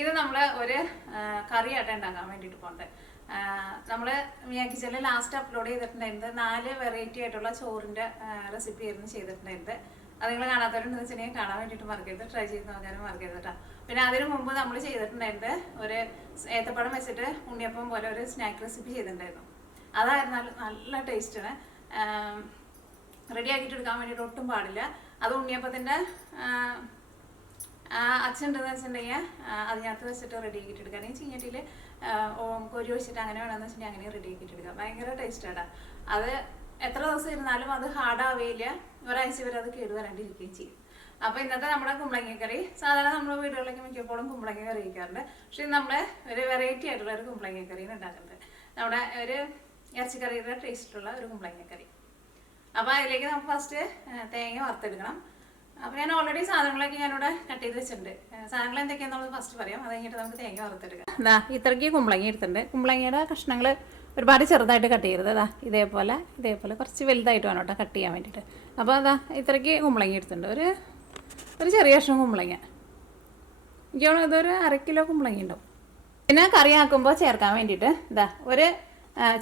ഇത് നമ്മൾ ഒരു കറിയായിട്ട് ഉണ്ടാക്കാൻ വേണ്ടിയിട്ട് പോകുന്നത്. നമ്മൾ മിയാ കിച്ചണിൽ ലാസ്റ്റ് അപ്ലോഡ് ചെയ്തിട്ടുണ്ടായിരുന്നത് 4 വെറൈറ്റി ആയിട്ടുള്ള ചോറിൻ്റെ റെസിപ്പി ആയിരുന്നു ചെയ്തിട്ടുണ്ടായിരുന്നത്. അത് നിങ്ങൾ കാണാത്തവരുണ്ടെന്ന് വെച്ചിട്ടുണ്ടെങ്കിൽ കാണാൻ വേണ്ടിയിട്ട് മറക്കരുത്, ട്രൈ ചെയ്ത് നോക്കാനും മറക്കരുത് കേട്ടോ. പിന്നെ അതിന് മുമ്പ് നമ്മൾ ചെയ്തിട്ടുണ്ടായിരുന്നത് ഒരു ഏത്തപ്പഴം വെച്ചിട്ട് ഉണ്ണിയപ്പം പോലെ ഒരു സ്നാക്ക് റെസിപ്പി ചെയ്തിട്ടുണ്ടായിരുന്നു. അതായിരുന്നാൽ നല്ല ടേസ്റ്റാണ്. റെഡി ആക്കിയിട്ട് എടുക്കാൻ വേണ്ടിയിട്ട് ഒട്ടും പാടില്ല. അത് ഉണ്ണിയപ്പത്തിൻ്റെ അച്ഛനുണ്ടെന്ന് വെച്ചിട്ടുണ്ടെങ്കിൽ അതിനകത്ത് വെച്ചിട്ട് റെഡി ആക്കിയിട്ട് എടുക്കുക. അല്ലെങ്കിൽ ചീഞ്ഞട്ടിയിൽ കൊരി വെച്ചിട്ട് അങ്ങനെ വേണമെന്ന് വെച്ചിട്ടുണ്ടെങ്കിൽ അങ്ങനെ റെഡി ആക്കിയിട്ട് എടുക്കുക. ഭയങ്കര ടേസ്റ്റാണ്. അത് എത്ര ദിവസം ഇരുന്നാലും അത് ഹാർഡാവുകയില്ല, ഒരാഴ്ച വരെ അത് കേടുവരാണ്ടിരിക്കുകയും ചെയ്യും. അപ്പോൾ ഇന്നത്തെ നമ്മുടെ കുമ്പളങ്ങ കറി, സാധാരണ നമ്മുടെ വീടുകളിലേക്ക് മിക്കപ്പോഴും കുമ്പളങ്ങ കറി വയ്ക്കാറുണ്ട്. പക്ഷേ നമ്മൾ ഒരു വെറൈറ്റി ആയിട്ടുള്ള ഒരു കുമ്പളങ്ങ കറിയാണ് ഉണ്ടാക്കുന്നത്. നമ്മുടെ ഒരു ഇറച്ചിക്കറിയുടെ ടേസ്റ്റുള്ള ഒരു കുമ്പളങ്ങ കറി. അപ്പോൾ അതിലേക്ക് നമുക്ക് ഫസ്റ്റ് തേങ്ങ വറുത്തെടുക്കണം. അപ്പോൾ ഞാൻ ഓൾറെഡി സാധനങ്ങളൊക്കെ ഞാനിവിടെ കട്ട് ചെയ്ത് വെച്ചിട്ടുണ്ട്. സാധനങ്ങൾ എന്തൊക്കെയാണെന്നുള്ളത് ഫസ്റ്റ് പറയാം, അത് കഴിഞ്ഞിട്ട് നമുക്ക് തേങ്ങ വറുത്തെടുക്കാം. ഇതാ ഇത്രയ്ക്ക് കുമ്പളങ്ങ എടുത്തിട്ടുണ്ട്. കുമ്പളങ്ങയുടെ കഷ്ണങ്ങൾ ഒരുപാട് ചെറുതായിട്ട് കട്ട് ചെയ്യരുത്. അതാ ഇതേപോലെ കുറച്ച് വലുതായിട്ട് വേണം കേട്ടോ കട്ട് ചെയ്യാൻ വേണ്ടിയിട്ട്. അപ്പോൾ അതാ ഇത്രയ്ക്ക് കുമ്പളങ്ങ എടുത്തിട്ടുണ്ട്. ഒരു ചെറിയ കഷ്ണം കുമ്പളങ്ങ, എനിക്ക് തോന്നുന്നു ഇതൊരു 1/2 കിലോ കുമ്പളങ്ങ ഉണ്ടാവും. പിന്നെ കറി ആക്കുമ്പോൾ ചേർക്കാൻ വേണ്ടിയിട്ട് ഇതാ ഒരു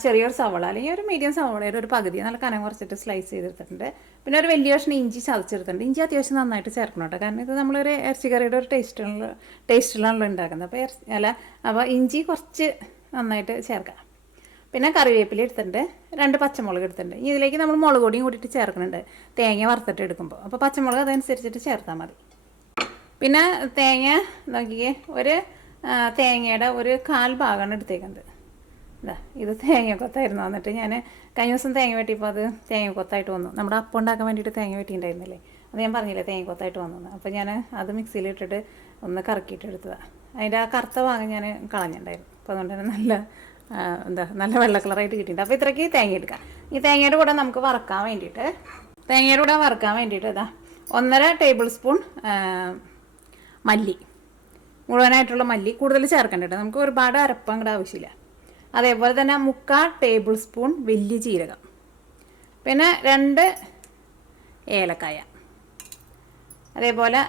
ചെറിയൊരു സവള അല്ലെങ്കിൽ ഒരു മീഡിയം സവളയുടെ ഒരു പകുതി നല്ല കനം കുറച്ചിട്ട് സ്ലൈസ് ചെയ്തെടുത്തിട്ടുണ്ട്. പിന്നെ ഒരു വലിയ കഷ്ണം ഇഞ്ചി ചതച്ചെടുത്തിട്ടുണ്ട്. ഇഞ്ചി അത്യാവശ്യം നന്നായിട്ട് ചേർക്കണം കേട്ടോ, കാരണം ഇത് നമ്മളൊരു ഇറച്ചിക്കറിയുടെ ഒരു ടേസ്റ്റിലാണല്ലോ ഉണ്ടാക്കുന്നത്. അപ്പോൾ ഇഞ്ചി കുറച്ച് നന്നായിട്ട് ചേർക്കാം. പിന്നെ കറിവേപ്പില എടുത്തിട്ടുണ്ട്, 2 പച്ചമുളക് എടുത്തിട്ടുണ്ട്. ഇനി ഇതിലേക്ക് നമ്മൾ മുളക് പൊടിയും കൂടിയിട്ട് ചേർക്കുന്നുണ്ട് തേങ്ങ വറുത്തിട്ട് എടുക്കുമ്പോൾ. അപ്പോൾ പച്ചമുളക് അതനുസരിച്ചിട്ട് ചേർത്താൽ മതി. പിന്നെ തേങ്ങ നോക്കിയേ, ഒരു തേങ്ങയുടെ ഒരു 1/4 ഭാഗമാണ് എടുത്തേക്കുന്നത്. ഇതാ ഇത് തേങ്ങക്കൊത്തായിരുന്നു. വന്നിട്ട് ഞാൻ കഴിഞ്ഞ ദിവസം തേങ്ങ വെട്ടിയപ്പോൾ അത് തേങ്ങക്കൊത്തായിട്ട് വന്നു. നമ്മുടെ അപ്പം ഉണ്ടാക്കാൻ വേണ്ടിയിട്ട് തേങ്ങ വെട്ടിയിട്ടുണ്ടായിരുന്നില്ലേ, അത് ഞാൻ പറഞ്ഞില്ലേ തേങ്ങക്കൊത്തായിട്ട് വന്നു. അപ്പോൾ ഞാൻ അത് മിക്സിയിലിട്ടിട്ട് ഒന്ന് കറക്കിയിട്ട് എടുത്തതാണ്. അതിൻ്റെ ആ കറുത്ത ഭാഗം ഞാൻ കളഞ്ഞിട്ടുണ്ടായിരുന്നു. അപ്പോൾ അതുകൊണ്ട് തന്നെ നല്ല വെള്ള കളറായിട്ട് കിട്ടിയിട്ടുണ്ട്. അപ്പോൾ ഇത്രയ്ക്ക് തേങ്ങ എടുക്കാം. ഈ തേങ്ങയുടെ കൂടെ നമുക്ക് വറുക്കാൻ വേണ്ടിയിട്ട് ഇതാ 1.5 ടേബിൾ സ്പൂൺ മല്ലി, മുഴുവനായിട്ടുള്ള മല്ലി കൂടുതൽ ചേർക്കേണ്ടത്, നമുക്ക് ഒരുപാട് അരപ്പം കൂടെ ആവശ്യമില്ല. അതേപോലെ തന്നെ 3/4 ടേബിൾ സ്പൂൺ വലിയ ജീരകം, പിന്നെ 2 ഏലക്കായ, അതേപോലെ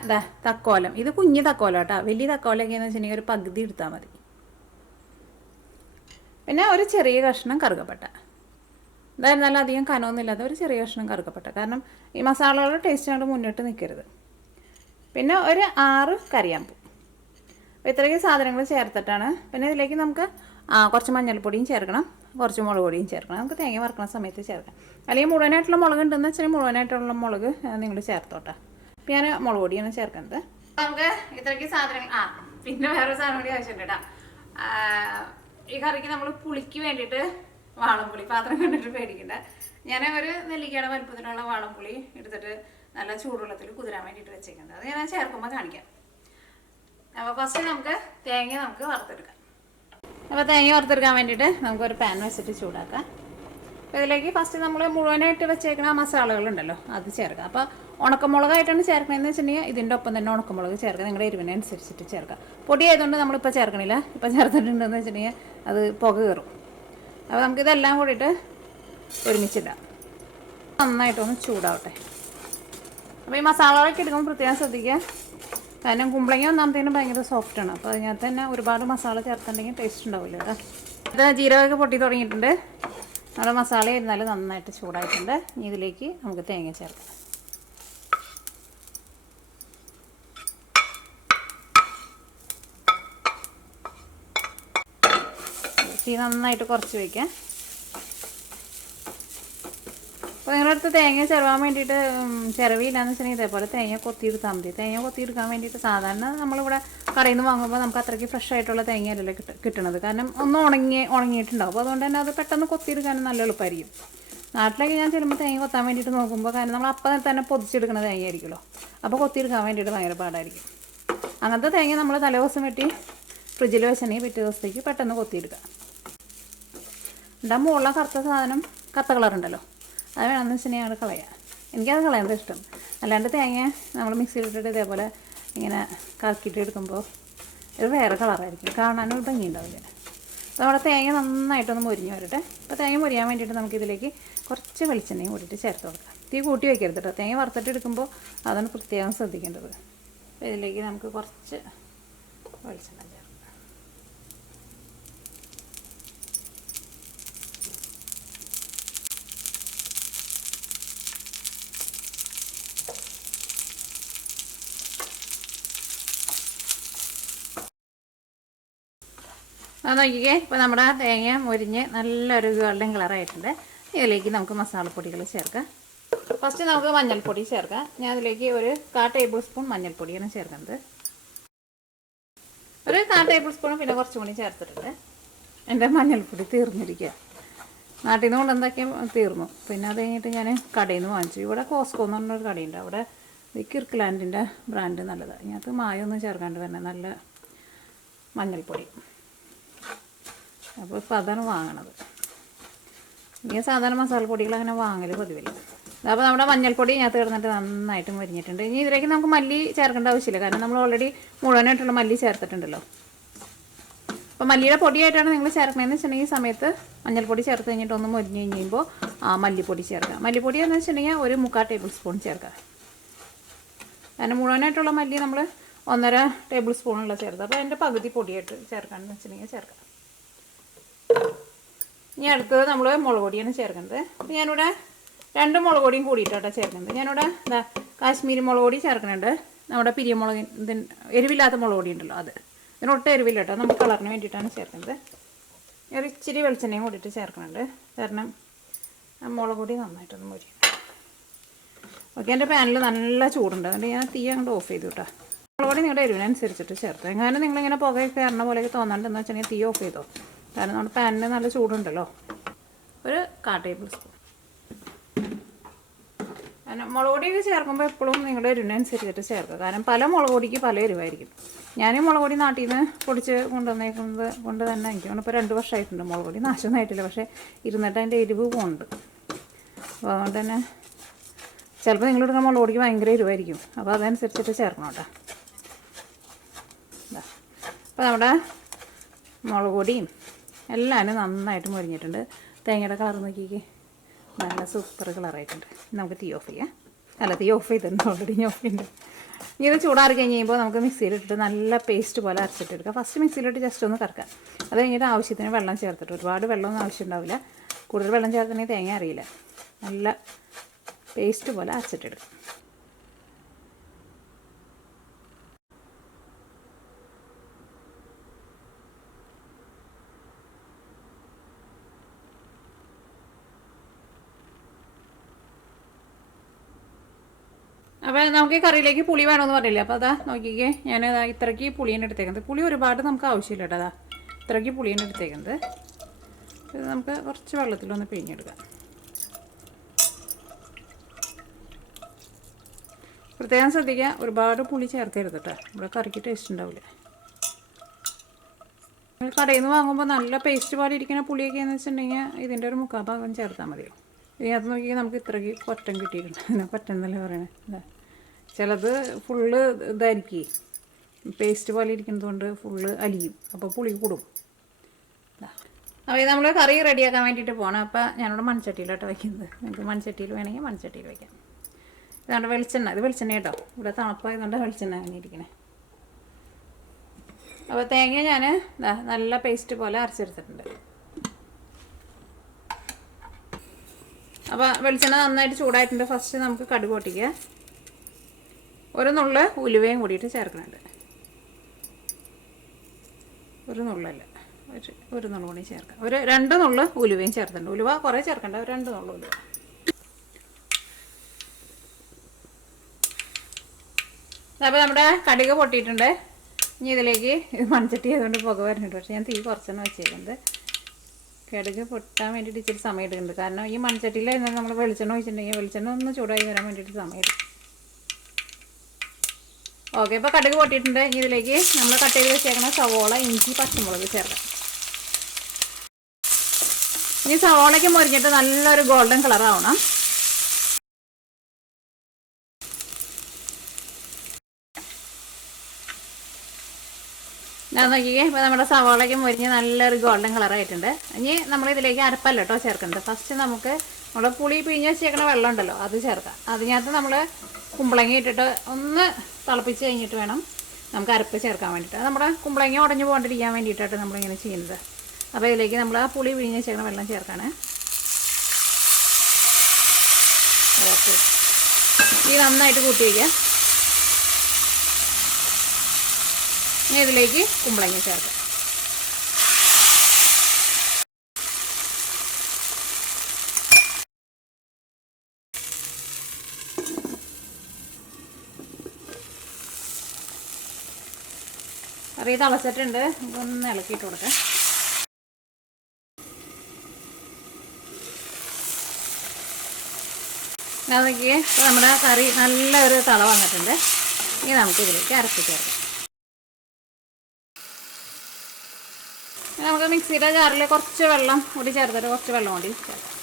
തക്കോലം. ഇത് കുഞ്ഞ് തക്കോലം കേട്ടോ, വലിയ തക്കോലൊക്കെ എന്ന് വെച്ചിട്ടുണ്ടെങ്കിൽ ഒരു പകുതി എടുത്താൽ മതി. പിന്നെ ഒരു ചെറിയ കഷ്ണം കറുകപ്പട്ട, ഇതായിരുന്നാലും അധികം കനമൊന്നുമില്ലാതെ ഒരു ചെറിയ കഷ്ണം കറുകപ്പട്ട, കാരണം ഈ മസാലകളുടെ ടേസ്റ്റ് കൊണ്ട് മുന്നിട്ട് നിൽക്കരുത്. പിന്നെ ഒരു 6 കറിയാമ്പൂ. അപ്പോൾ ഇത്രയും സാധനങ്ങൾ ചേർത്തിട്ടാണ്. പിന്നെ ഇതിലേക്ക് നമുക്ക് കുറച്ച് മഞ്ഞൾപ്പൊടിയും ചേർക്കണം, കുറച്ച് മുളക് പൊടിയും ചേർക്കണം. നമുക്ക് തേങ്ങ വറുക്കുന്ന സമയത്ത് ചേർക്കാം. അല്ലെങ്കിൽ മുഴുവനായിട്ടുള്ള മുളക് ഉണ്ടെന്ന് വെച്ചാൽ മുഴുവനായിട്ടുള്ള മുളക് നിങ്ങൾ ചേർത്തോട്ടെ. അപ്പോൾ ഞാൻ മുളക് പൊടിയാണ് ചേർക്കുന്നത്. നമുക്ക് ഇത്രയ്ക്ക് സാധനങ്ങൾ പിന്നെ വേറെ സാധനം കൂടി ആവശ്യമുണ്ട് കേട്ടോ. ഈ കറിക്ക് നമ്മൾ പുളിക്ക് വേണ്ടിയിട്ട് വാളംപുളി പാത്രം കണ്ടിട്ട് പേടിക്കണ്ട. ഞാൻ ഒരു നെല്ലിക്കയുടെ വലുപ്പത്തിലുള്ള വാളംപുളി എടുത്തിട്ട് നല്ല ചൂടുവെള്ളത്തിൽ കുതിരാൻ വേണ്ടിയിട്ട് വെച്ചേക്കുന്നത്. അത് ഞാൻ ചേർക്കുമ്പോൾ കാണിക്കാം. അപ്പോൾ ഫസ്റ്റ് നമുക്ക് തേങ്ങ വറുത്തെടുക്കാം. അപ്പോൾ തേങ്ങ വറുത്തെടുക്കാൻ വേണ്ടിയിട്ട് നമുക്കൊരു പാൻ വെച്ചിട്ട് ചൂടാക്കാം. അപ്പോൾ ഇതിലേക്ക് ഫസ്റ്റ് നമ്മൾ മുഴുവനായിട്ട് വെച്ചേക്കുന്ന മസാലകളുണ്ടല്ലോ അത് ചേർക്കാം. അപ്പോൾ ഉണക്കമുളകായിട്ടാണ് ചേർക്കണമെന്ന് വെച്ചിട്ടുണ്ടെങ്കിൽ ഇതിൻ്റെ ഒപ്പം തന്നെ ഉണക്കമുളക് ചേർക്കുക, നിങ്ങളുടെ എരിവിനനുസരിച്ചിട്ട് ചേർക്കുക. പൊടി ആയതുകൊണ്ട് നമ്മളിപ്പോൾ ചേർക്കണില്ല, ഇപ്പോൾ ചേർത്തിട്ടുണ്ടെന്ന് വെച്ചിട്ടുണ്ടെങ്കിൽ അത് പുക കയറും. അപ്പോൾ നമുക്കിതെല്ലാം കൂടിയിട്ട് ഒരുമിച്ചിടാം. നന്നായിട്ടൊന്ന് ചൂടാവട്ടെ. അപ്പോൾ ഈ മസാലകളൊക്കെ എടുക്കുമ്പോൾ പ്രത്യേകം ശ്രദ്ധിക്കുക, കാരണം കുമ്പളങ്ങ ഒന്നാമത്തേനും ഭയങ്കര സോഫ്റ്റാണ്. അപ്പോൾ അതിനകത്ത് തന്നെ ഒരുപാട് മസാല ചേർത്തിട്ടുണ്ടെങ്കിൽ ടേസ്റ്റ് ഉണ്ടാവില്ല കേട്ടോ. ഇത് ജീരകമൊക്കെ പൊട്ടി തുടങ്ങിയിട്ടുണ്ട്. നമ്മുടെ മസാല ഇരുന്നാലും നന്നായിട്ട് ചൂടായിട്ടുണ്ട്. ഇനി ഇതിലേക്ക് നമുക്ക് തേങ്ങ ചേർക്കാം. തീ നന്നായിട്ട് കുറച്ച് വയ്ക്കാം. അപ്പോൾ നിങ്ങളുടെ അടുത്ത് തേങ്ങ ചിരവാൻ വേണ്ടിയിട്ട് ചിരവിയില്ലാന്ന് വെച്ചിട്ടുണ്ടെങ്കിൽ ഇതേപോലെ തേങ്ങ കൊത്തിയെടുത്താൽ മതി. തേങ്ങ കൊത്തിയെടുക്കാൻ വേണ്ടിയിട്ട് സാധാരണ നമ്മളിവിടെ കടയിൽ നിന്ന് വാങ്ങുമ്പോൾ നമുക്ക് അത്രയ്ക്ക് ഫ്രഷ് ആയിട്ടുള്ള തേങ്ങയല്ലല്ലോ കിട്ടണത്, കാരണം ഒന്ന് ഉണങ്ങിയിട്ടുണ്ടാവും. അപ്പോൾ അതുകൊണ്ട് തന്നെ അത് പെട്ടെന്ന് കൊത്തിയെടുക്കാനും നല്ല എളുപ്പമായിരിക്കും. നാട്ടിലേക്ക് ഞാൻ ചെല്ലുമ്പോൾ തേങ്ങ കൊത്താൻ വേണ്ടിയിട്ട് നോക്കുമ്പോൾ, കാരണം നമ്മൾ അപ്പം തന്നെ പൊതിച്ചെടുക്കുന്ന തേങ്ങ ആയിരിക്കുമല്ലോ, അപ്പോൾ കൊത്തിയെടുക്കാൻ വേണ്ടിയിട്ട് ഭയങ്കര പാടായിരിക്കും. അങ്ങനത്തെ തേങ്ങ നമ്മൾ തലേദിവസം വെട്ടി ഫ്രിഡ്ജിൽ വെച്ചിട്ടുണ്ടെങ്കിൽ പിറ്റേ ദിവസത്തേക്ക് പെട്ടെന്ന് കൊത്തിയെടുക്കാം. മുകളിലെ കറുത്ത കളറുണ്ടല്ലോ, അത് വേണമെന്ന് വെച്ചിട്ടുണ്ടെങ്കിൽ ഞങ്ങൾ കളയാം. എനിക്കത് കളയുന്നത് ഇഷ്ടം. അല്ലാണ്ട് തേങ്ങ നമ്മൾ മിക്സിയിലിട്ടിട്ട് ഇതേപോലെ ഇങ്ങനെ കറക്കിയിട്ട് എടുക്കുമ്പോൾ ഒരു വേറെ കളറായിരിക്കും, കാണാനൊരു ഭംഗി ഉണ്ടാവില്ല. അപ്പോൾ നമ്മുടെ തേങ്ങ നന്നായിട്ടൊന്ന് മൊരിഞ്ഞ് വരട്ടെ. അപ്പോൾ തേങ്ങ മൊരിയാൻ വേണ്ടിയിട്ട് നമുക്കിതിലേക്ക് കുറച്ച് വെളിച്ചെണ്ണയും കൂടിയിട്ട് ചേർത്ത് കൊടുക്കാം. തീ കൂട്ടി വയ്ക്കരുത് കേട്ടോ, തേങ്ങ വറുത്തിട്ട് എടുക്കുമ്പോൾ അതാണ് പ്രത്യേകം ശ്രദ്ധിക്കേണ്ടത്. അപ്പോൾ ഇതിലേക്ക് നമുക്ക് കുറച്ച് വെളിച്ചെണ്ണ ചേർക്കാം. അത് നോക്കിക്കേ, ഇപ്പോൾ നമ്മുടെ തേങ്ങ മുരിഞ്ഞ് നല്ലൊരു ഗോൾഡൻ കളറായിട്ടുണ്ട്. ഇതിലേക്ക് നമുക്ക് മസാലപ്പൊടികൾ ചേർക്കാം. ഫസ്റ്റ് നമുക്ക് മഞ്ഞൾപ്പൊടി ചേർക്കാം. ഞാൻ അതിലേക്ക് ഒരു 1/4 ടേബിൾ സ്പൂൺ മഞ്ഞൾപ്പൊടിയാണ് ചേർക്കുന്നത്. ഒരു 1/4 ടേബിൾ സ്പൂൺ പിന്നെ കുറച്ചും കൂടി ചേർത്തിട്ടുണ്ട്. എൻ്റെ മഞ്ഞൾപ്പൊടി തീർന്നിരിക്കുക. നാട്ടിൽ നിന്ന് കൊണ്ടെന്താക്കിയാൽ തീർന്നു. പിന്നെ അത് കഴിഞ്ഞിട്ട് ഞാൻ കടയിൽ നിന്ന് വാങ്ങിച്ചു. ഇവിടെ കോസ്കോ എന്ന് പറഞ്ഞൊരു കടയുണ്ട്. അവിടെ ഈ കിർക്ക്ലാൻഡിൻ്റെ ബ്രാൻഡ് നല്ലതാണ്. ഇതിനകത്ത് മായൊന്നും ചേർക്കാണ്ട് തന്നെ നല്ല മഞ്ഞൾപ്പൊടി. അപ്പോൾ ഇപ്പോൾ അതാണ് വാങ്ങണത്. ഇങ്ങനെ സാധാരണ മസാലപ്പൊടികൾ അങ്ങനെ വാങ്ങൽ പതിവില്ല. അപ്പോൾ നമ്മുടെ മഞ്ഞൾപ്പൊടി ഇതിനകത്ത് കിടന്നിട്ട് നന്നായിട്ട് മരിഞ്ഞിട്ടുണ്ട്. ഇനി ഇതിലേക്ക് നമുക്ക് മല്ലി ചേർക്കേണ്ട ആവശ്യമില്ല, കാരണം നമ്മൾ ഓൾറെഡി മുഴുവനായിട്ടുള്ള മല്ലി ചേർത്തിട്ടുണ്ടല്ലോ. അപ്പോൾ മല്ലിയുടെ പൊടിയായിട്ടാണ് നിങ്ങൾ ചേർക്കണമെന്ന് വെച്ചിട്ടുണ്ടെങ്കിൽ ഈ സമയത്ത് മഞ്ഞൾപ്പൊടി ചേർത്ത് കഴിഞ്ഞിട്ട് ഒന്ന് മൊരിഞ്ഞ് കഴിയുമ്പോൾ മല്ലിപ്പൊടി ചേർക്കുക. മല്ലിപ്പൊടി എന്ന് വെച്ചിട്ടുണ്ടെങ്കിൽ ഒരു 3/4 ടേബിൾ സ്പൂൺ ചേർക്കുക. കാരണം മുഴുവനായിട്ടുള്ള മല്ലി നമ്മൾ 1.5 ടേബിൾ സ്പൂണുള്ള ചേർത്ത്. അപ്പോൾ അതിൻ്റെ പകുതി പൊടിയായിട്ട് ചേർക്കാമെന്ന് വെച്ചിട്ടുണ്ടെങ്കിൽ ചേർക്കാം. ഇനി അടുത്തത് നമ്മൾ മുളക് പൊടിയാണ് ചേർക്കുന്നത്. അപ്പോൾ ഞാനിവിടെ 2 മുളക് പൊടിയും കൂടിയിട്ടാണ് ചേർക്കുന്നത്. ഞാനിവിടെ കാശ്മീരി മുളക് പൊടി ചേർക്കുന്നുണ്ട്. നമ്മുടെ പിരിയമുളക് എരിവില്ലാത്ത മുളക് പൊടി ഉണ്ടല്ലോ, അത് ഇതിനൊട്ടും എരിവില്ല കേട്ടോ, നമുക്ക് കളറിന് വേണ്ടിയിട്ടാണ് ചേർക്കുന്നത്. ഒരു ഇച്ചിരി വെളിച്ചെണ്ണയും കൂടിയിട്ട് ചേർക്കുന്നുണ്ട്, കാരണം മുളക് പൊടി നന്നായിട്ടൊന്ന് മൊരിയും. ഓക്കെ, എൻ്റെ പാനിൽ നല്ല ചൂടുണ്ട്, അതുകൊണ്ട് ഞാൻ തീ അങ്ങോട്ട് ഓഫ് ചെയ്തു കേട്ടോ. മുളക് പൊടി നിങ്ങളുടെ എരിവിനനുസരിച്ചിട്ട് ചേർത്ത്. എങ്ങാനും നിങ്ങളിങ്ങനെ പുകയൊക്കെ കയറണ പോലെയൊക്കെ തോന്നാണ്ടെന്ന് വെച്ചിട്ടുണ്ടെങ്കിൽ തീ ഓഫ് ചെയ്തോ, കാരണം നമ്മുടെ പാനിന് നല്ല ചൂടുണ്ടല്ലോ. ഒരു 1/4 ടേബിൾ സ്പൂൺ. കാരണം മുളക് പൊടിയൊക്കെ ചേർക്കുമ്പോൾ എപ്പോഴും നിങ്ങളുടെ എരിവിനനുസരിച്ചിട്ട് ചേർക്കുക, കാരണം പല മുളക് പൊടിക്ക് പല എരിവായിരിക്കും. ഞാൻ മുളക് പൊടി നാട്ടിൽ നിന്ന് പൊടിച്ച് കൊണ്ടുവന്നേക്കുന്നത് കൊണ്ട് തന്നെ എനിക്ക് ഇപ്പോൾ 2 വർഷമായിട്ടുണ്ട്. മുളക് പൊടി നാശമൊന്നായിട്ടില്ല, പക്ഷേ ഇരുന്നിട്ട് അതിൻ്റെ എരിവ് പോകുന്നുണ്ട്. അപ്പോൾ അതുകൊണ്ട് തന്നെ ചിലപ്പോൾ നിങ്ങളെടുക്കുന്ന മുളക് പൊടിക്ക് ഭയങ്കര എരിവായിരിക്കും. അപ്പോൾ അതനുസരിച്ചിട്ട് ചേർക്കണം കേട്ടോ. അപ്പോൾ നമ്മുടെ മുളക് പൊടിയും എല്ലാവരും നന്നായിട്ട് മൊരിഞ്ഞിട്ടുണ്ട്. തേങ്ങയുടെ കളർ നോക്കിക്കേ, നല്ല സൂപ്പർ കളറായിട്ടുണ്ട്. നമുക്ക് തീ ഓഫ് ചെയ്യാം. അല്ല, തീ ഓഫ് ചെയ്തിട്ടുണ്ട് ഓൾറെഡി, ഞാൻ ഓഫ് ചെയ്യുന്നുണ്ട്. ഇനി ഇത് ചൂടാറി കഴിഞ്ഞ് കഴിയുമ്പോൾ നമുക്ക് മിക്സിയിലിട്ടിട്ട് നല്ല പേസ്റ്റ് പോലെ അരച്ചിട്ടെടുക്കാം. ഫസ്റ്റ് മിക്സിയിലിട്ട് ജസ്റ്റ് ഒന്ന് കറക്കാം. അത് കഴിഞ്ഞിട്ട് ആവശ്യത്തിന് വെള്ളം ചേർത്തിട്ട്, ഒരുപാട് വെള്ളമൊന്നും ആവശ്യം ഉണ്ടാവില്ല. കൂടുതൽ വെള്ളം ചേർത്തിട്ടുണ്ടെങ്കിൽ തേങ്ങ അറിയില്ല. നല്ല പേസ്റ്റ് പോലെ അരച്ചിട്ടെടുക്കാം. അപ്പോൾ നമുക്ക് ഈ കറിയിലേക്ക് പുളി വേണമെന്ന് പറയില്ല. അപ്പോൾ അതാ നോക്കിക്കേ, ഞാൻ ഇത്രയ്ക്ക് പുളിയാണ് എടുത്തേക്കുന്നത്. പുളി ഒരുപാട് നമുക്ക് ആവശ്യമില്ല കേട്ടോ. അതാ ഇത്രയ്ക്ക് പുളിയാണ് എടുത്തേക്കുന്നത്. ഇത് നമുക്ക് കുറച്ച് വെള്ളത്തിലൊന്ന് പിഴിഞ്ഞെടുക്കാം. പ്രത്യേകം ശ്രദ്ധിക്കുക, ഒരുപാട് പുളി ചേർക്കരുത് കേട്ടോ, ഇവിടെ കറിക്ക് ടേസ്റ്റ് ഉണ്ടാവില്ല. നിങ്ങൾ കടയിൽ നിന്ന് വാങ്ങുമ്പോൾ നല്ല പേസ്റ്റ് പോലെ ഇരിക്കുന്ന പുളിയൊക്കെ എന്ന് വെച്ചിട്ടുണ്ടെങ്കിൽ ഇതിൻ്റെ ഒരു 3/4 ഭാഗം ചേർത്താൽ മതി. ഇതിനകത്ത് നോക്കിയാൽ നമുക്ക് ഇത്രയ്ക്ക് കൊറ്റം കിട്ടിയിട്ടുണ്ട്. അതിനെ കൊറ്റം എന്നല്ലേ പറയണേ. അല്ലേ, ചിലത് ഫുള്ള് ഇതായിരിക്കും, പേസ്റ്റ് പോലെ ഇരിക്കുന്നത് കൊണ്ട് ഫുള്ള് അലിയും, അപ്പോൾ പുളി കൂടും. അപ്പോൾ ഇത് നമ്മൾ കറി റെഡിയാക്കാൻ വേണ്ടിയിട്ട് പോകണം. അപ്പോൾ ഞാനിവിടെ മൺചട്ടിയിലോട്ട് വയ്ക്കുന്നത്. നിങ്ങൾക്ക് മൺചട്ടിയിൽ വേണമെങ്കിൽ മൺചട്ടിയിൽ വയ്ക്കാം. ഇതാണ്ട് വെളിച്ചെണ്ണ, ഇത് വെളിച്ചെണ്ണ കേട്ടോ, ഇവിടെ തണുപ്പായതുകൊണ്ട് വെളിച്ചെണ്ണ അങ്ങനെ ഇരിക്കണേ. അപ്പോൾ തേങ്ങ ഞാൻ നല്ല പേസ്റ്റ് പോലെ അരച്ചെടുത്തിട്ടുണ്ട്. അപ്പോൾ വെളിച്ചെണ്ണ നന്നായിട്ട് ചൂടായിട്ടുണ്ട്. ഫസ്റ്റ് നമുക്ക് കടുക് പൊട്ടിക്കുക. ഒരു നുള്ള് ഉലുവയും കൂടിയിട്ട് ചേർക്കുന്നുണ്ട്. ഒരു നുള്ളല്ല, ഒരു നുള്ളു കൂടി ചേർക്കാം. ഒരു 2 നുള്ള് ഉലുവയും ചേർത്തിട്ടുണ്ട്. ഉലുവ കുറേ ചേർക്കണ്ട, ഒരു 2 നുള്ളു ഉലുവ. അപ്പോൾ നമ്മുടെ കടുക് പൊട്ടിയിട്ടുണ്ട്. ഇനി ഇതിലേക്ക് മൺചട്ടി ആയതുകൊണ്ട് പുക വരുന്നുണ്ട്, പക്ഷേ ഞാൻ തീ കുറച്ചെന്ന് വെച്ചേക്കുന്നത്. കടുക് പൊട്ടാൻ വേണ്ടിയിട്ട് ഇച്ചിരി സമയം എടുക്കുന്നുണ്ട്, കാരണം ഈ മൺചട്ടിയിലായിരുന്നു നമ്മൾ വെളിച്ചെണ്ണ ഒഴിച്ചിട്ടുണ്ടെങ്കിൽ വെളിച്ചെണ്ണ ഒന്ന് ചൂടായി വരാൻ വേണ്ടിയിട്ട് സമയം എടുക്കും. ഓക്കെ, ഇപ്പോൾ കടുക് പൊട്ടിയിട്ടുണ്ട്. ഇനി ഇതിലേക്ക് നമ്മൾ കട്ട് ചെയ്ത് വെച്ചേക്കുന്ന സവോള, ഇഞ്ചി, പച്ചമുളക് ചേർക്കാം. ഇനി സവോളയ്ക്ക് മുരിഞ്ഞിട്ട് നല്ലൊരു ഗോൾഡൻ കളറാവണം. ഞാൻ നോക്കിയേ, ഇപ്പോൾ നമ്മുടെ സവാളയ്ക്ക് മുരിഞ്ഞ് നല്ലൊരു ഗോൾഡൻ കളറായിട്ടുണ്ട്. ഇനി നമ്മളിതിലേക്ക് അരപ്പല്ല കേട്ടോ ചേർക്കേണ്ടത്. ഫസ്റ്റ് നമുക്ക് നമ്മുടെ പുളി പിഴിഞ്ഞ് വെച്ചേക്കണ വെള്ളം ഉണ്ടല്ലോ, അത് ചേർക്കാം. അതിനകത്ത് നമ്മൾ കുമ്പളങ്ങ ഇട്ടിട്ട് ഒന്ന് തിളപ്പിച്ച് കഴിഞ്ഞിട്ട് വേണം നമുക്ക് അരപ്പ് ചേർക്കാൻ വേണ്ടിയിട്ട്. നമ്മുടെ കുമ്പളങ്ങ ഉടഞ്ഞു പോകാണ്ടിരിക്കാൻ വേണ്ടിയിട്ടാണ് നമ്മളിങ്ങനെ ചെയ്യുന്നത്. അപ്പോൾ ഇതിലേക്ക് നമ്മൾ ആ പുളി പിഴിഞ്ഞ് വെച്ചേക്കണ വെള്ളം ചേർക്കാണ്. ഓക്കെ, ഈ നന്നായിട്ട് കൂട്ടി വയ്ക്കുക. ഇനി ഇതിലേക്ക് കുമ്പളങ്ങ ചേർക്കാം. കറി തിളച്ചിട്ടുണ്ട്. നമുക്കൊന്ന് ഇളക്കിയിട്ട് കൊടുക്കാം. നോക്കിയേ, ഇപ്പോൾ നമ്മുടെ കറി നല്ലൊരു തള വന്നിട്ടുണ്ട്. ഇനി നമുക്കിതിലേക്ക് അരച്ച് ചേർക്കാം. നമുക്ക് മിക്സിയുടെ ജാറിൽ കുറച്ച് വെള്ളം കൂടി ചേർത്തിട്ട് കുറച്ച് വെള്ളം കൂടി ചേർക്കാം.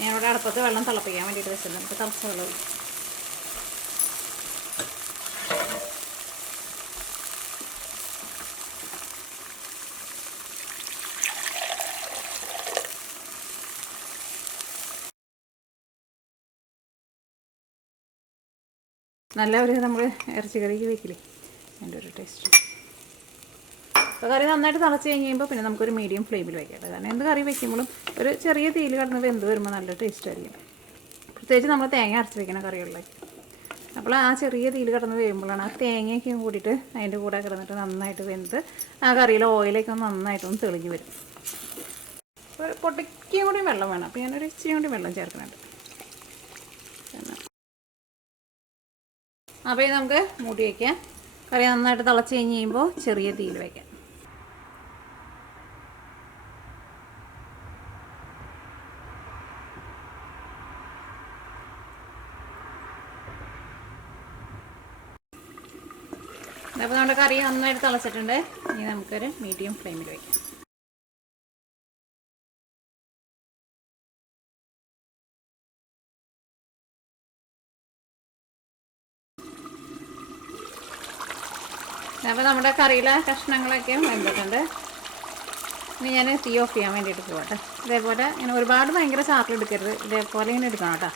ഞാനിവിടെ അടുപ്പത്ത് വെള്ളം തിളപ്പിക്കാൻ വേണ്ടിയിട്ട് വെച്ചിട്ടുണ്ട്. നമുക്ക് തിളച്ച വെള്ളം നല്ല ഒരു നമ്മൾ ഇറച്ചി കറിക്ക് വെക്കില്ലേ, അതിൻ്റെ ഒരു ടേസ്റ്റ്. അപ്പോൾ കറി നന്നായിട്ട് തിളച്ച് കഴിയുമ്പോൾ പിന്നെ നമുക്കൊരു മീഡിയം ഫ്ലെയിമിൽ വയ്ക്കാം. കാരണം എന്ത് കറി വയ്ക്കുമ്പോഴും ഒരു ചെറിയ തീയിൽ കിടന്ന് വെന്ത് വരുമ്പോൾ നല്ല ടേസ്റ്റ് ആയിരിക്കും. പ്രത്യേകിച്ച് നമ്മൾ തേങ്ങ അരച്ച് വയ്ക്കുന്ന കറികളിലേക്ക്. അപ്പോൾ ആ ചെറിയ തീയിൽ കിടന്ന് വേകുമ്പോഴാണ് ആ തേങ്ങയൊക്കെ കൂടിയിട്ട് അതിൻ്റെ കൂടെ കിടന്നിട്ട് നന്നായിട്ട് വെന്ത് ആ കറിയിലെ ഓയിലൊക്കെ നന്നായിട്ടൊന്ന് തെളിഞ്ഞ് വരും. ഒരു പൊട്ടിക്കും കൂടി വെള്ളം വേണം. അപ്പോൾ ഞാനൊരു ഇച്ചിരി കൂടി വെള്ളം ചേർക്കുന്നുണ്ട്. അപ്പോൾ ഇത് നമുക്ക് മൂടി വയ്ക്കാം. കറി നന്നായിട്ട് തിളച്ച് കഴിഞ്ഞ് കഴിയുമ്പോൾ ചെറിയ തീയിൽ വയ്ക്കാം. അപ്പോൾ നമ്മുടെ കറി നന്നായിട്ട് തിളച്ചിട്ടുണ്ട്. ഇനി നമുക്കൊരു മീഡിയം ഫ്ലെയിമിൽ വയ്ക്കാം. അപ്പോൾ നമ്മുടെ കറിയിലെ കഷ്ണങ്ങളൊക്കെ വെന്തിട്ടുണ്ട്. ഇനി ഞാൻ തീ ഓഫ് ചെയ്യാൻ വേണ്ടിയിട്ട് പോകട്ടെ. ഇതേപോലെ ഇങ്ങനെ ഒരുപാട് ഭയങ്കര ചാറിലെടുക്കരുത്. ഇതേപോലെ ഇങ്ങനെ എടുക്കണം കേട്ടോ.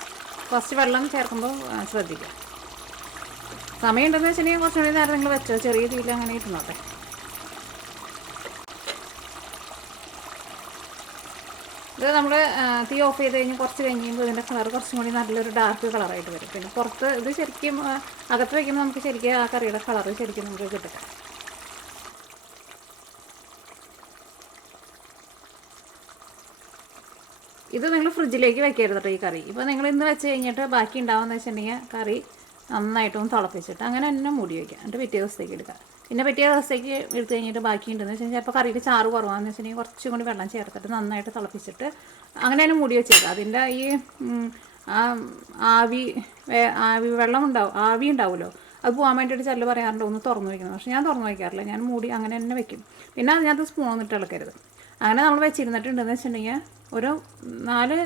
കുറച്ച് വെള്ളം ചേർക്കുമ്പോൾ ശ്രദ്ധിക്കുക. സമയമുണ്ടെന്ന് വെച്ചിട്ടുണ്ടെങ്കിൽ കുറച്ചുകൂടി നേരം നിങ്ങൾ വെച്ചോ. ചെറിയ തീയിൽ അങ്ങനെ ഇട്ടുന്നോട്ടെ. ഇത് നമ്മൾ തീ ഓഫ് ചെയ്ത് കഴിഞ്ഞ് കുറച്ച് കഴിയുമ്പോൾ ഇതിൻ്റെ കളർ കുറച്ചും കൂടി നല്ലൊരു ഡാർക്ക് കളറായിട്ട് വരും. പിന്നെ പുറത്ത് ഇത് ശരിക്കും അകത്ത് വയ്ക്കുമ്പോൾ നമുക്ക് ശരിക്കും ആ കറിയുടെ കളർ ശരിക്കും നമുക്ക് കിട്ടുക. ഇത് നിങ്ങൾ ഫ്രിഡ്ജിലേക്ക് വെക്കരുത് കേട്ടോ ഈ കറി. ഇപ്പോൾ നിങ്ങൾ ഇന്ന് വെച്ച് കഴിഞ്ഞിട്ട് ബാക്കി ഉണ്ടാവുമെന്ന് വെച്ചിട്ടുണ്ടെങ്കിൽ കറി നന്നായിട്ടൊന്ന് തിളപ്പിച്ചിട്ട് അങ്ങനെ തന്നെ മൂടി വയ്ക്കുക. എന്നിട്ട് പിറ്റേ ദിവസത്തേക്ക് എടുക്കുക. പിന്നെ പിറ്റേ ദിവസത്തേക്ക് എടുത്ത് കഴിഞ്ഞിട്ട് ബാക്കി ഉണ്ടെന്ന് വെച്ച് കഴിഞ്ഞാൽ ചിലപ്പോൾ കറിയിൽ ചാറ് കുറവാണെന്ന് വെച്ചിട്ടുണ്ടെങ്കിൽ കുറച്ചും കൂടി വെള്ളം ചേർത്തിട്ട് നന്നായിട്ട് തിളപ്പിച്ചിട്ട് അങ്ങനെ തന്നെ മൂടി വെച്ചേക്കുക. അതിൻ്റെ ഈ ആവി വെള്ളം ഉണ്ടാവും, ആവി ഉണ്ടാവുമല്ലോ, അത് പോകാൻ വേണ്ടിയിട്ട് ചില പറയാറുണ്ട് ഒന്ന് തുറന്നു വയ്ക്കുന്നത്. പക്ഷേ ഞാൻ തുറന്നു വയ്ക്കാറില്ല. ഞാൻ മൂടി അങ്ങനെ തന്നെ വെക്കും. പിന്നെ അതിനകത്ത് സ്പൂണൊന്നിട്ട് ഇളക്കരുത്. അങ്ങനെ നമ്മൾ വെച്ചിരുന്നിട്ടുണ്ടെന്ന് വെച്ചിട്ടുണ്ടെങ്കിൽ ഒരു 4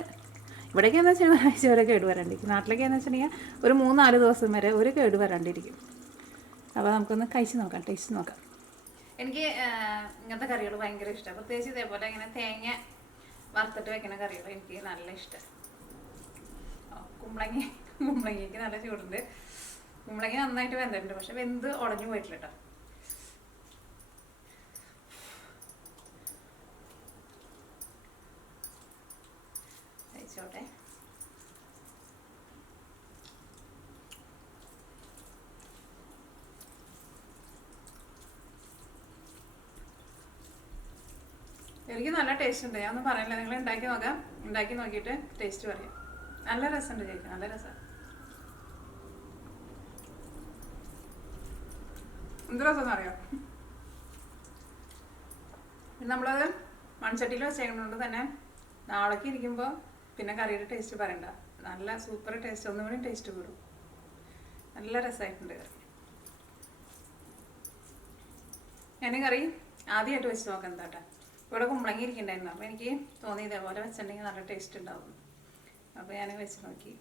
ഇവിടേക്കെന്ന് വെച്ചാൽ ഒരാഴ്ച വരെ കേട് വരാണ്ടിരിക്കും. നാട്ടിലേക്കെന്ന് വെച്ചിട്ടുണ്ടെങ്കിൽ ഒരു 3-4 ദിവസം വരെ ഒരു കേട് വരാണ്ടിരിക്കും. അപ്പോൾ നമുക്കൊന്ന് കഴിച്ച് നോക്കാം, ടേസ്റ്റ് നോക്കാം. എനിക്ക് ഇങ്ങനത്തെ കറികൾ ഭയങ്കര ഇഷ്ടമാണ്. പ്രത്യേകിച്ച് ഇതേപോലെ ഇങ്ങനെ തേങ്ങ വറുത്തിട്ട് വെക്കുന്ന കറികൾ എനിക്ക് നല്ല ഇഷ്ടം. കുമ്പളങ്ങയ്ക്ക് നല്ല ചൂടുണ്ട്. കുമ്പളങ്ങ നന്നായിട്ട് വെന്തിട്ടുണ്ട്. പക്ഷെ വെന്ത് ഉടഞ്ഞു പോയിട്ടില്ല കേട്ടോ. കഴിച്ചോട്ടെ. എനിക്ക് നല്ല ടേസ്റ്റ് ഉണ്ട്. ഞാനൊന്നും പറയില്ല. നിങ്ങൾ ഉണ്ടാക്കി നോക്കാം. ഉണ്ടാക്കി നോക്കിയിട്ട് ടേസ്റ്റ് പറയാം. നല്ല രസമുണ്ട് കഴിക്കാൻ. നല്ല രസം. എന്ത് രസമെന്ന് അറിയാം. നമ്മളത് മൺചട്ടിയിൽ വെച്ചേക്കുന്നതുകൊണ്ട് തന്നെ നാളേക്ക് ഇരിക്കുമ്പോൾ പിന്നെ കറിയുടെ ടേസ്റ്റ് പറയണ്ട. നല്ല സൂപ്പർ ടേസ്റ്റ്, ഒന്നുകൂടി ടേസ്റ്റ് കൂടും. നല്ല രസമായിട്ടുണ്ട് കറി. ഞാൻ കറി ആദ്യമായിട്ട് വെച്ച് നോക്കാം എന്താട്ടാ. ഇവിടെ കുമ്പളങ്ങി ഇരിക്കണ്ടായിരുന്നു. അപ്പോൾ എനിക്ക് തോന്നി ഇതേപോലെ വെച്ചിട്ടുണ്ടെങ്കിൽ നല്ല ടേസ്റ്റ് ഉണ്ടാവും. അപ്പോൾ ഞാൻ വെച്ച് നോക്കി.